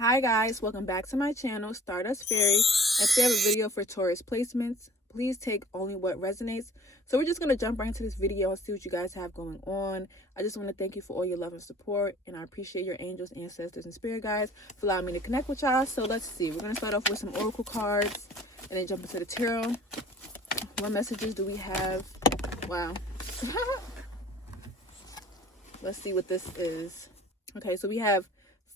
Hi guys, welcome back to my channel, Stardust Fairy, and today I have a video for Taurus placements. Please take only what resonates. So we're just going to jump right into this video and see what you guys have going on. I just want to thank you for all your love and support, and I appreciate your angels, ancestors, and spirit guides for allowing me to connect with y'all. So let's see, we're going to start off with some oracle cards and then jump into the tarot. What messages do we have? Wow. Let's see what this is. Okay, so we have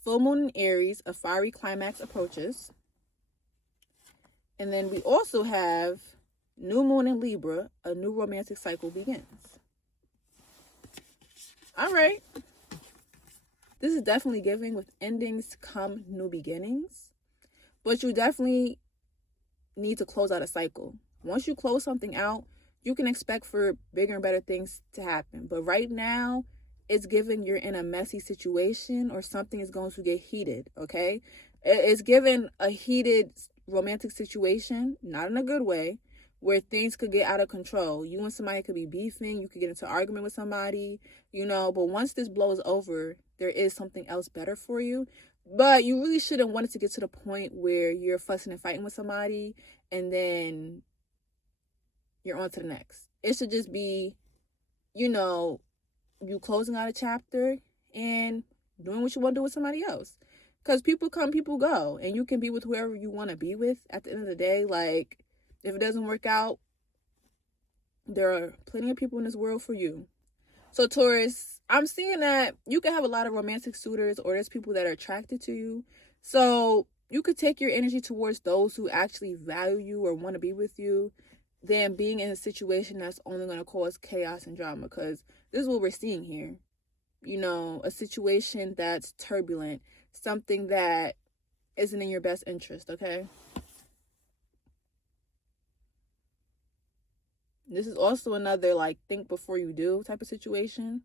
full moon in Aries, a fiery climax approaches. And then we also have new moon in Libra, a new romantic cycle begins. All right. This is definitely giving with endings come new beginnings. But you definitely need to close out a cycle. Once you close something out, you can expect for bigger and better things to happen. But right now, it's giving you're in a messy situation or something is going to get heated, okay? It's given a heated romantic situation, not in a good way, where things could get out of control. You and somebody could be beefing, you could get into an argument with somebody, but once this blows over, there is something else better for you. But you really shouldn't want it to get to the point where you're fussing and fighting with somebody and then you're on to the next. It should just be, you closing out a chapter and doing what you want to do with somebody else. Because people come, people go. And you can be with whoever you want to be with at the end of the day. Like, if it doesn't work out, there are plenty of people in this world for you. So, Taurus, I'm seeing that you can have a lot of romantic suitors or there's people that are attracted to you. So, you could take your energy towards those who actually value you or want to be with you than being in a situation that's only going to cause chaos and drama. Because this is what we're seeing here. A situation that's turbulent, something that isn't in your best interest, okay? This is also another, think before you do type of situation.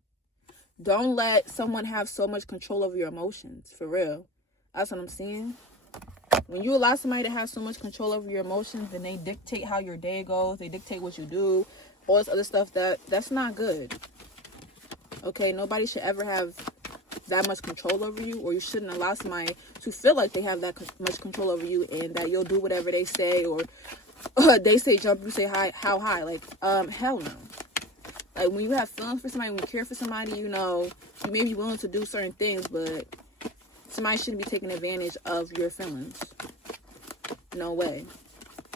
Don't let someone have so much control over your emotions, for real. That's what I'm seeing. When you allow somebody to have so much control over your emotions, then they dictate how your day goes, they dictate what you do, all this other stuff, that's not good. Okay, nobody should ever have that much control over you, or you shouldn't allow somebody to feel like they have that much control over you and that you'll do whatever they say, or they say jump, you say high, how high. Hell no. Like, when you have feelings for somebody, when you care for somebody, you may be willing to do certain things, but somebody shouldn't be taking advantage of your feelings. No way.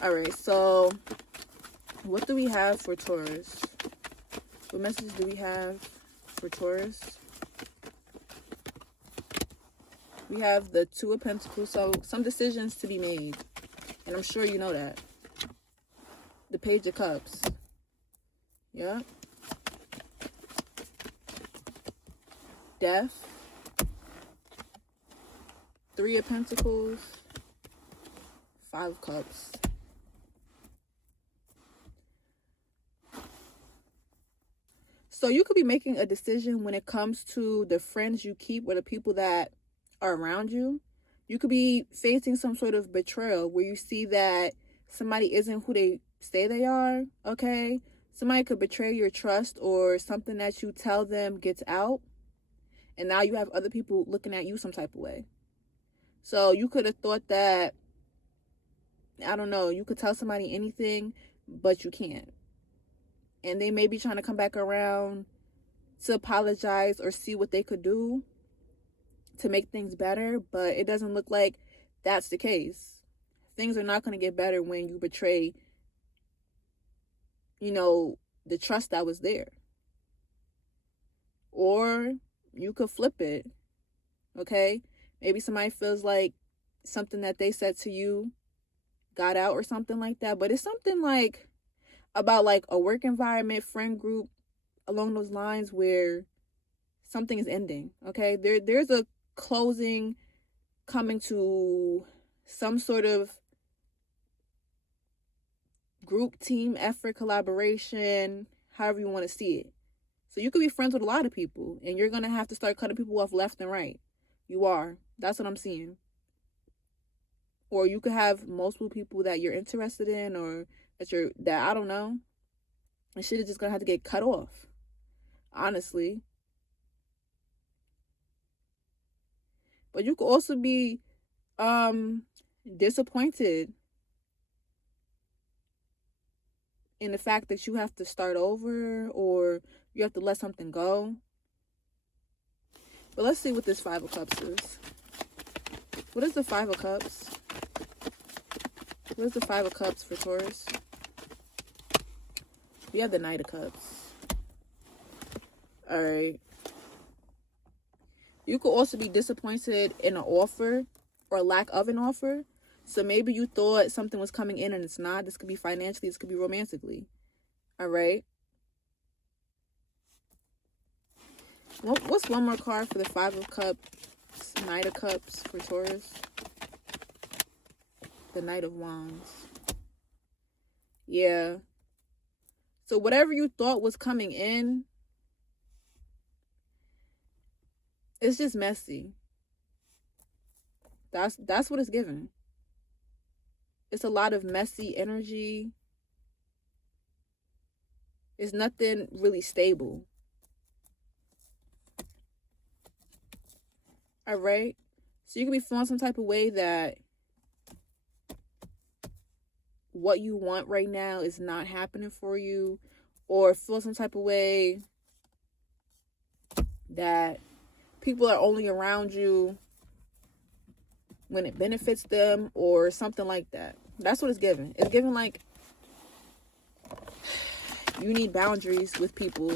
All right, so what do we have for Taurus? What message do we have for Taurus? We have the Two of Pentacles, so some decisions to be made. And I'm sure you know that. The Page of Cups. Yeah. Death. Three of Pentacles. Five of Cups. So you could be making a decision when it comes to the friends you keep or the people that are around you. You could be facing some sort of betrayal where you see that somebody isn't who they say they are, okay? Somebody could betray your trust, or something that you tell them gets out, and now you have other people looking at you some type of way. So you could have thought that, I don't know, you could tell somebody anything, but you can't. And they may be trying to come back around to apologize or see what they could do to make things better, but it doesn't look like that's the case. Things are not going to get better when you betray, the trust that was there. Or you could flip it, okay? Maybe somebody feels like something that they said to you got out or something like that, but it's something like about like a work environment, friend group, along those lines where something is ending, okay? There's a closing coming to some sort of group, team effort, collaboration, however you want to see it. So you could be friends with a lot of people and you're going to have to start cutting people off left and right. You are. That's what I'm seeing. Or you could have multiple people that you're interested in, or that I don't know. And shit is just going to have to get cut off. Honestly. But you could also be Disappointed in the fact that you have to start over or you have to let something go. But let's see what this Five of Cups is. What is the Five of Cups? What is the Five of Cups for Taurus? We have the Knight of Cups. All right. You could also be disappointed in an offer or lack of an offer. So maybe you thought something was coming in and it's not. This could be financially. This could be romantically. All right. What's one more card for the Five of Cups, Knight of Cups for Taurus? The Knight of Wands. Yeah. So whatever you thought was coming in, it's just messy. That's what it's given. It's a lot of messy energy. It's nothing really stable. All right. So you could be feeling some type of way that what you want right now is not happening for you, or feel some type of way that people are only around you when it benefits them or something like that. That's what it's given. It's given like you need boundaries with people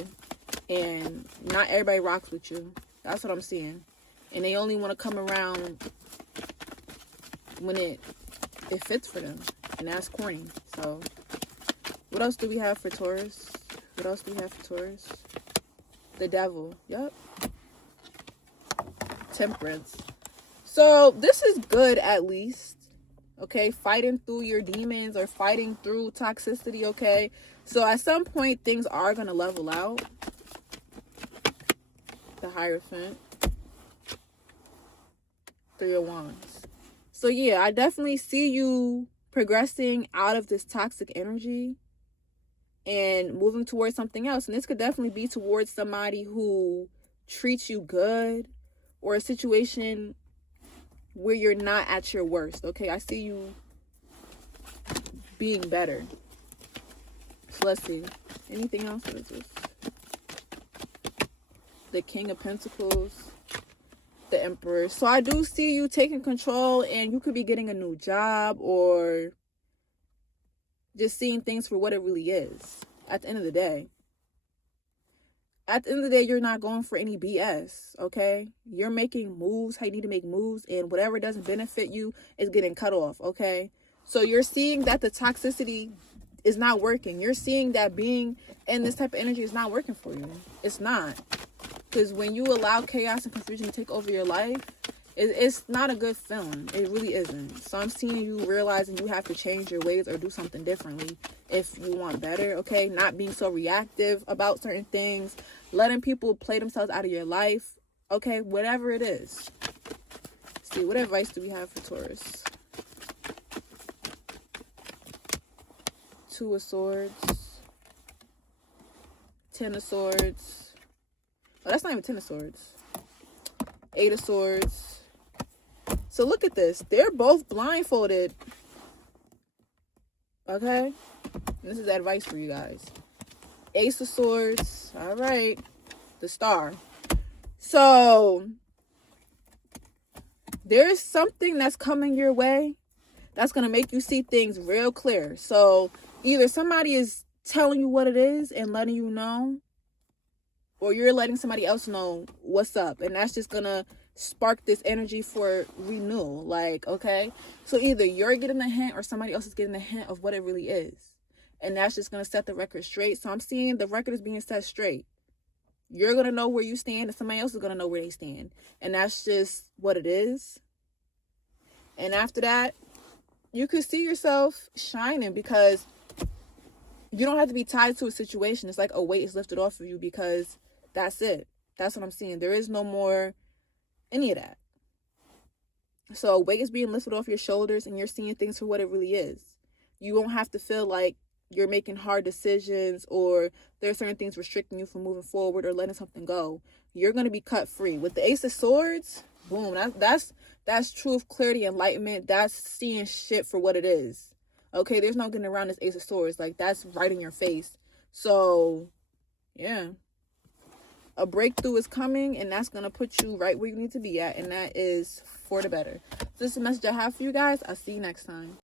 and not everybody rocks with you. That's what I'm seeing. And they only want to come around when it fits for them. And that's corny. So what else do we have for Taurus? What else do we have for Taurus? The Devil. Yep. Temperance. So this is good at least. Okay. Fighting through your demons or fighting through toxicity. Okay. So at some point things are going to level out. The Hierophant. Three of Wands. So yeah, I definitely see you progressing out of this toxic energy and moving towards something else. And this could definitely be towards somebody who treats you good, or a situation where you're not at your worst. Okay, I see you being better. So let's see. Anything else? What is this? The King of Pentacles. The Emperor. So I do see you taking control, and you could be getting a new job or just seeing things for what it really is at the end of the day. At the end of the day, you're not going for any BS, okay? You're making moves how you need to make moves, and whatever doesn't benefit you is getting cut off, okay? So you're seeing that the toxicity is not working. You're seeing that being in this type of energy is not working for you. It's not. Because when you allow chaos and confusion to take over your life, it's not a good feeling. It really isn't. So I'm seeing you realizing you have to change your ways or do something differently if you want better, okay? Not being so reactive about certain things. Letting people play themselves out of your life, okay? Whatever it is. Let's see, what advice do we have for Taurus? Two of Swords. Ten of Swords. Oh, that's not even Ten of Swords. Eight of Swords. So look at this. They're both blindfolded. Okay? And this is advice for you guys. Ace of Swords. All right. The Star. So there's something that's coming your way that's going to make you see things real clear. So either somebody is telling you what it is and letting you know, or you're letting somebody else know what's up. And that's just going to spark this energy for renewal. Like, okay? So either you're getting the hint or somebody else is getting the hint of what it really is. And that's just going to set the record straight. So I'm seeing the record is being set straight. You're going to know where you stand, and somebody else is going to know where they stand. And that's just what it is. And after that, you could see yourself shining, because you don't have to be tied to a situation. It's like a weight is lifted off of you, because that's it. That's what I'm seeing. There is no more any of that. So a weight is being lifted off your shoulders, and you're seeing things for what it really is. You won't have to feel like you're making hard decisions, or there are certain things restricting you from moving forward or letting something go. You're going to be cut free. With the Ace of Swords, boom, That's truth, clarity, enlightenment. That's seeing shit for what it is. Okay, there's no getting around this Ace of Swords. Like, that's right in your face. So, yeah. A breakthrough is coming, and that's going to put you right where you need to be at, and that is for the better. So this is the message I have for you guys. I'll see you next time.